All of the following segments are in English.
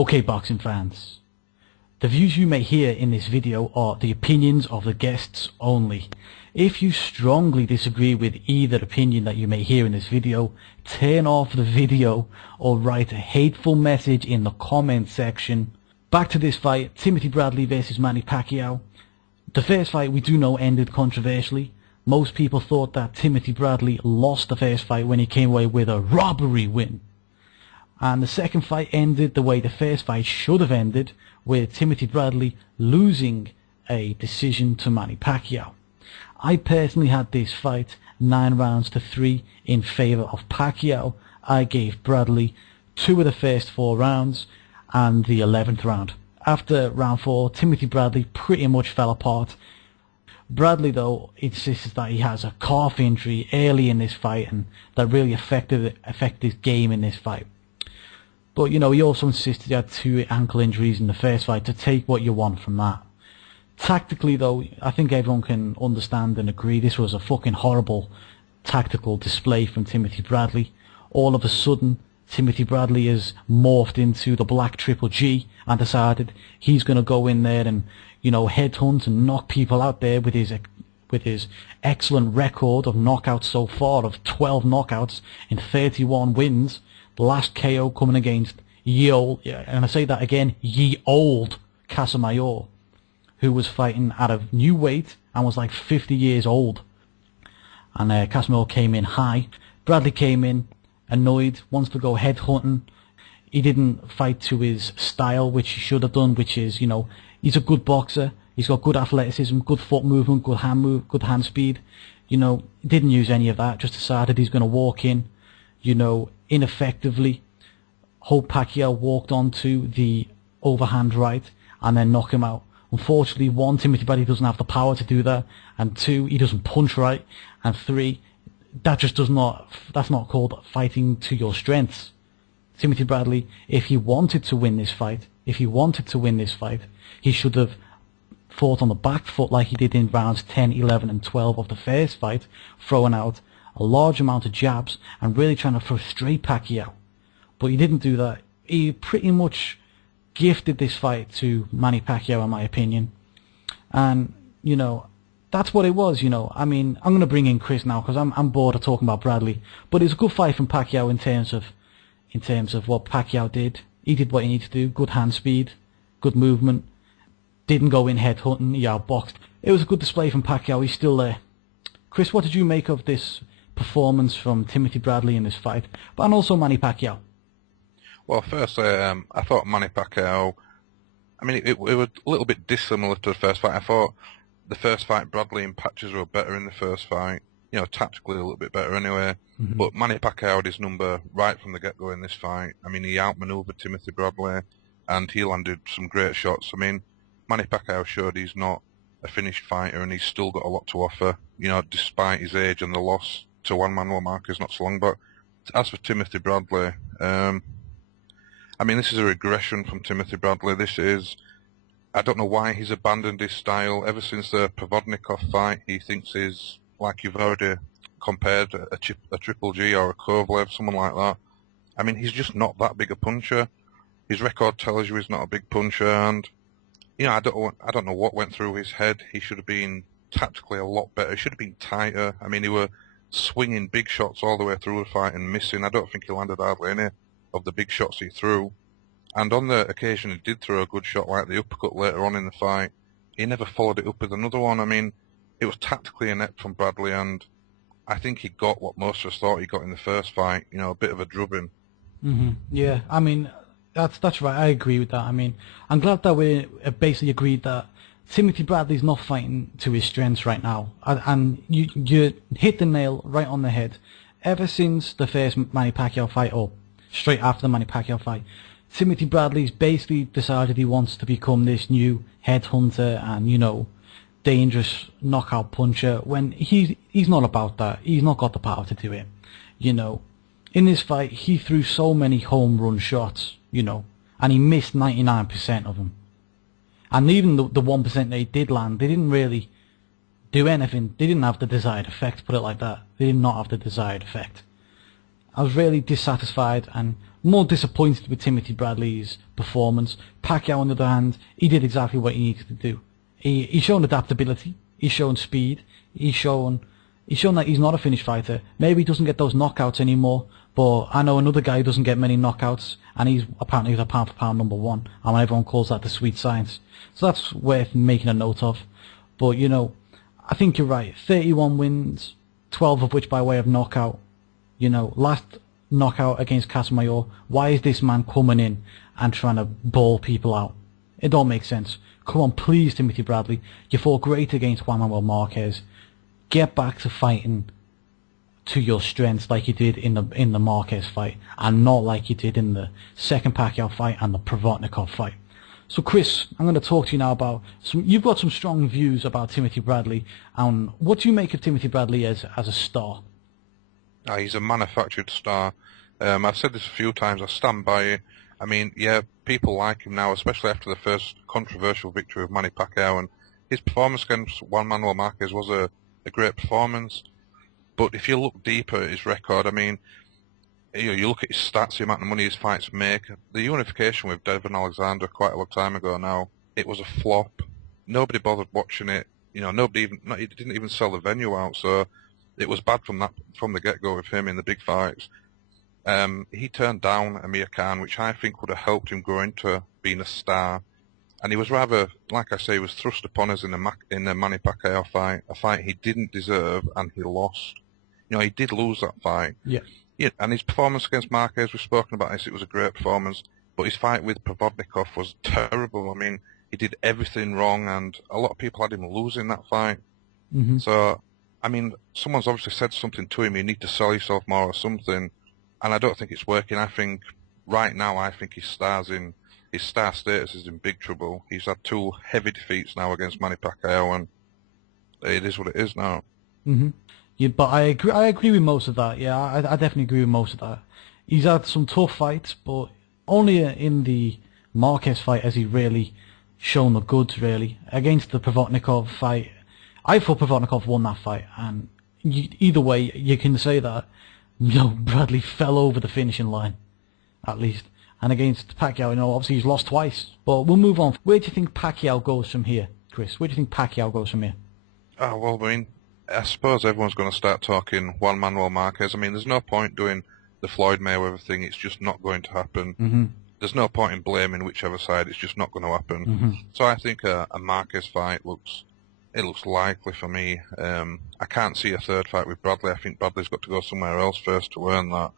Okay, boxing fans, the views you may hear in this video are the opinions of the guests only. If you strongly disagree with either opinion that you may hear in this video, turn off the video or write a hateful message in the comment section. Back to this fight, Timothy Bradley versus Manny Pacquiao. The first fight we do know ended controversially. Most people thought that Timothy Bradley lost the first fight when he came away with a robbery win. And the second fight ended the way the first fight should have ended, with Timothy Bradley losing a decision to Manny Pacquiao. I personally had this fight 9 rounds to 3 in favour of Pacquiao. I gave Bradley 2 of the first 4 rounds and the 11th round. After round 4, Timothy Bradley pretty much fell apart. Bradley, though, insists that he has a calf injury early in this fight and that really affected his game in this fight. But, you know, he also insisted he had 2 ankle injuries in the first fight, to take what you want from that. Tactically, though, I think everyone can understand and agree this was a fucking horrible tactical display from Timothy Bradley. All of a sudden, Timothy Bradley has morphed into the Black Triple G and decided he's going to go in there and, you know, headhunt and knock people out there with his excellent record of knockouts so far, of 12 knockouts in 31 wins. The last KO coming against ye old, and I say that again, ye old Casamayor, who was fighting at a new weight and was like 50 years old. And Casamayor came in high. Bradley came in annoyed, wants to go head hunting. He didn't fight to his style, which he should have done, which is, you know, he's a good boxer. He's got good athleticism, good foot movement, good hand speed. You know, didn't use any of that. Just decided he's going to walk in, you know, ineffectively. Hope Pacquiao walked onto the overhand right and then knock him out. Unfortunately, 1, Timothy Bradley doesn't have the power to do that, and 2, he doesn't punch right, and 3, that's not called fighting to your strengths. Timothy Bradley, if he wanted to win this fight, he should have fought on the back foot like he did in rounds 10, 11 and 12 of the first fight, throwing out a large amount of jabs and really trying to frustrate Pacquiao. But he didn't do that. He pretty much gifted this fight to Manny Pacquiao, in my opinion. And, you know, that's what it was, you know. I mean, I'm going to bring in Chris now because I'm bored of talking about Bradley. But it's a good fight from Pacquiao in terms of what Pacquiao did. He did what he needed to do. Good hand speed, good movement. Didn't go in head hunting. He outboxed. It was a good display from Pacquiao. He's still there. Chris, what did you make of this performance from Timothy Bradley in this fight, and also Manny Pacquiao? Well, firstly, I thought Manny Pacquiao, I mean, it was a little bit dissimilar to the first fight. I thought the first fight, Bradley and Patches were better in the first fight, you know, tactically a little bit better anyway. But Manny Pacquiao had his number right from the get-go in this fight. I mean, he outmaneuvered Timothy Bradley, and he landed some great shots. I mean, Manny Pacquiao showed he's not a finished fighter, and he's still got a lot to offer, you know, despite his age and the loss to Juan Manuel Marquez not so long. But as for Timothy Bradley, I mean, this is a regression from Timothy Bradley. This is, I don't know why he's abandoned his style. Ever since the Provodnikov fight, he thinks he's, like you've already compared, a Triple G or a Kovalev, someone like that. I mean, he's just not that big a puncher. His record tells you he's not a big puncher, and, you know, I don't know what went through his head. He should have been tactically a lot better. He should have been tighter. I mean, he were swinging big shots all the way through the fight and missing. I don't think he landed hardly any of the big shots he threw. And on the occasion he did throw a good shot like the uppercut later on in the fight, he never followed it up with another one. I mean, it was tactically inept from Bradley, and I think he got what most of us thought he got in the first fight, you know, a bit of a drubbing. Yeah, I mean, that's right, I agree with that. I mean, I'm glad that we basically agreed that Timothy Bradley's not fighting to his strengths right now. And you hit the nail right on the head. Ever since the first Manny Pacquiao fight, or straight after the Manny Pacquiao fight, Timothy Bradley's basically decided he wants to become this new headhunter and, you know, dangerous knockout puncher, when he's not about that. He's not got the power to do it. You know, in this fight, he threw so many home run shots, you know, and he missed 99% of them. And even the 1% they did land, they didn't really do anything. They didn't have the desired effect, put it like that. They did not have the desired effect. I was really dissatisfied and more disappointed with Timothy Bradley's performance. Pacquiao, on the other hand, he did exactly what he needed to do. He's shown adaptability. He's shown speed. He's shown that he's not a finished fighter. Maybe he doesn't get those knockouts anymore, but I know another guy who doesn't get many knockouts, and he's apparently a pound-for-pound #1, and everyone calls that the sweet science. So that's worth making a note of. But, you know, I think you're right. 31 wins, 12 of which by way of knockout. You know, last knockout against Casamayor. Why is this man coming in and trying to ball people out? It don't make sense. Come on, please, Timothy Bradley. You fought great against Juan Manuel Marquez. Get back to fighting to your strengths like you did in the Marquez fight, and not like you did in the second Pacquiao fight and the Provodnikov fight. So, Chris, I'm going to talk to you now about you've got some strong views about Timothy Bradley, and what do you make of Timothy Bradley as a star? He's a manufactured star. I've said this a few times. I stand by it. I mean, yeah, people like him now, especially after the first controversial victory of Manny Pacquiao, and his performance against Juan Manuel Marquez was a great performance. But if you look deeper at his record, I mean, you look at his stats, the amount of money his fights make. The unification with Devon Alexander quite a long time ago now, it was a flop. Nobody bothered watching it. You know, he didn't even sell the venue out, so it was bad from the get-go with him in the big fights. He turned down Amir Khan, which I think would have helped him grow into being a star. And he was rather, like I say, he was thrust upon us in the Manny Pacquiao fight, a fight he didn't deserve, and he lost. You know, he did lose that fight. Yeah. Yeah, and his performance against Marquez, we've spoken about this, it was a great performance, but his fight with Provodnikov was terrible. I mean, he did everything wrong, and a lot of people had him losing that fight. Mm-hmm. So, I mean, someone's obviously said something to him, you need to sell yourself more or something, and I don't think it's working. I think, right now, his star status is in big trouble. He's had 2 heavy defeats now against Manny Pacquiao, and it is what it is now. Mm-hmm. Yeah, but I agree with most of that. Yeah, I definitely agree with most of that. He's had some tough fights, but only in the Marquez fight has he really shown the goods, really. Against the Provodnikov fight, I thought Provodnikov won that fight, and either way, you can say that, you know, Bradley fell over the finishing line, at least. And against Pacquiao, you know, obviously he's lost twice. But we'll move on. Where do you think Pacquiao goes from here, Chris? Where do you think Pacquiao goes from here? Oh, well, I mean, I suppose everyone's going to start talking Juan Manuel Marquez. I mean, there's no point doing the Floyd Mayweather thing. It's just not going to happen. Mm-hmm. There's no point in blaming whichever side. It's just not going to happen. Mm-hmm. So I think a Marquez fight looks likely for me. I can't see a third fight with Bradley. I think Bradley's got to go somewhere else first to earn that.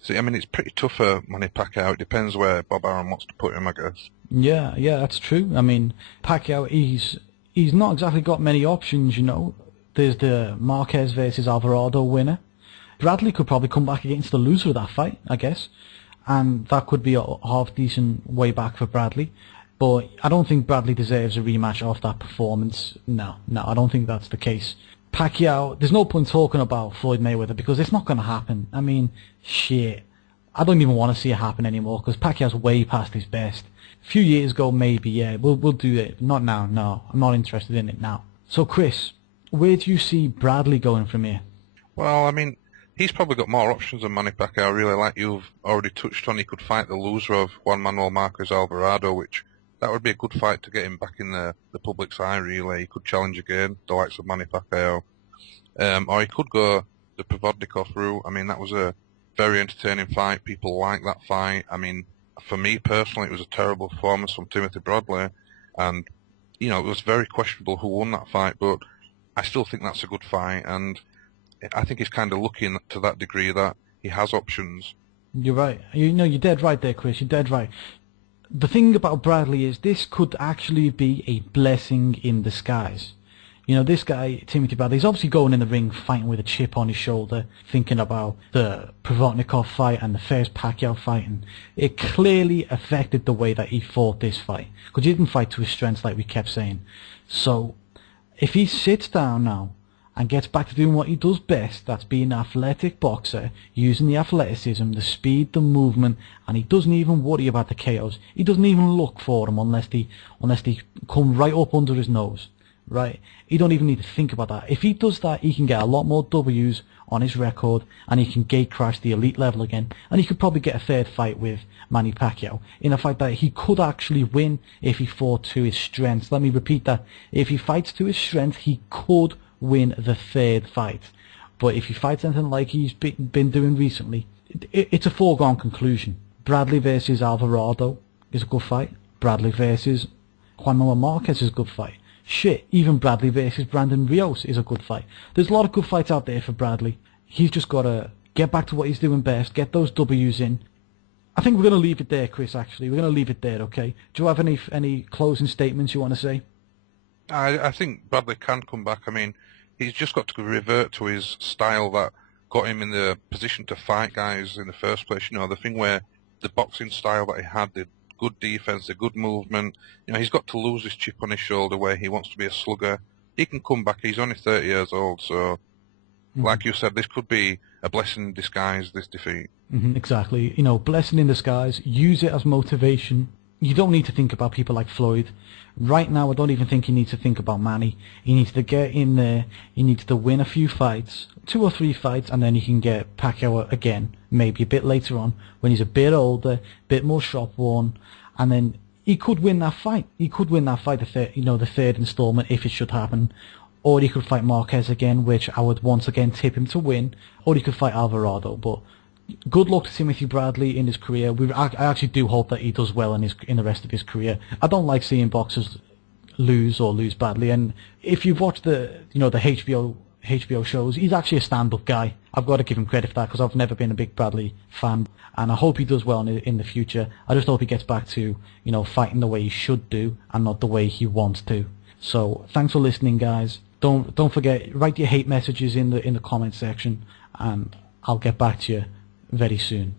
See, I mean, it's pretty tough for Manny Pacquiao. It depends where Bob Arum wants to put him, I guess. Yeah, that's true. I mean, Pacquiao, he's not exactly got many options, you know. There's the Marquez versus Alvarado winner. Bradley could probably come back against the loser of that fight, I guess. And that could be a half-decent way back for Bradley. But I don't think Bradley deserves a rematch of that performance. No, I don't think that's the case. Pacquiao, there's no point talking about Floyd Mayweather because it's not going to happen. I mean, shit. I don't even want to see it happen anymore because Pacquiao's way past his best. A few years ago, maybe, yeah, we'll do it. Not now, no. I'm not interested in it now. So, Chris, where do you see Bradley going from here? Well, I mean, he's probably got more options than Manny Pacquiao, really. Like you've already touched on, he could fight the loser of Juan Manuel Marquez Alvarado, which that would be a good fight to get him back in the public's eye, really. He could challenge again, the likes of Manny Pacquiao. Or he could go the Provodnikov route. I mean, that was a very entertaining fight. People like that fight. I mean, for me personally, it was a terrible performance from Timothy Bradley. And, you know, it was very questionable who won that fight, but I still think that's a good fight. And I think he's kind of lucky to that degree that he has options. You're right. You know, you're dead right there, Chris. You're dead right. The thing about Bradley is this could actually be a blessing in disguise. You know, this guy, Timothy Bradley, he's obviously going in the ring fighting with a chip on his shoulder, thinking about the Provodnikov fight and the first Pacquiao fight, and it clearly affected the way that he fought this fight, because he didn't fight to his strengths like we kept saying. So, if he sits down now and gets back to doing what he does best, that's being an athletic boxer, using the athleticism, the speed, the movement, and he doesn't even worry about the KOs. He doesn't even look for them unless they come right up under his nose, right? He don't even need to think about that. If he does that, he can get a lot more W's on his record, and he can gate crash the elite level again, and he could probably get a third fight with Manny Pacquiao in a fight that he could actually win if he fought to his strengths. Let me repeat that. If he fights to his strengths, he could win the third fight. But if he fights anything like he's been doing recently, it's a foregone conclusion. Bradley versus Alvarado is a good fight. Bradley versus Juan Manuel Marquez is a good fight. Shit, even Bradley versus Brandon Rios is a good fight. There's a lot of good fights out there for Bradley. He's just got to get back to what he's doing best, get those W's in. I think we're going to leave it there, Chris, actually. We're going to leave it there, okay? Do you have any closing statements you want to say? I think Bradley can come back. I mean, he's just got to revert to his style that got him in the position to fight guys in the first place. You know, the thing where the boxing style that he had, the good defense, the good movement. You know, he's got to lose his chip on his shoulder where he wants to be a slugger. He can come back. He's only 30 years old, so like you said, this could be a blessing in disguise, this defeat. Exactly. You know, blessing in disguise. Use it as motivation. You don't need to think about people like Floyd. Right now, I don't even think he needs to think about Manny. He needs to get in there. He needs to win a few fights, 2 or 3 fights, and then he can get Pacquiao again, maybe a bit later on, when he's a bit older, a bit more shop-worn, and then he could win that fight. He could win that fight, the third installment, if it should happen. Or he could fight Marquez again, which I would once again tip him to win. Or he could fight Alvarado, but good luck to Timothy Bradley in his career. I actually do hope that he does well in the rest of his career. I don't like seeing boxers lose badly. And if you've watched the HBO shows, he's actually a stand-up guy. I've got to give him credit for that because I've never been a big Bradley fan, and I hope he does well in the future. I just hope he gets back to fighting the way he should do and not the way he wants to. So thanks for listening, guys. Don't forget, write your hate messages in the comment section, and I'll get back to you very soon.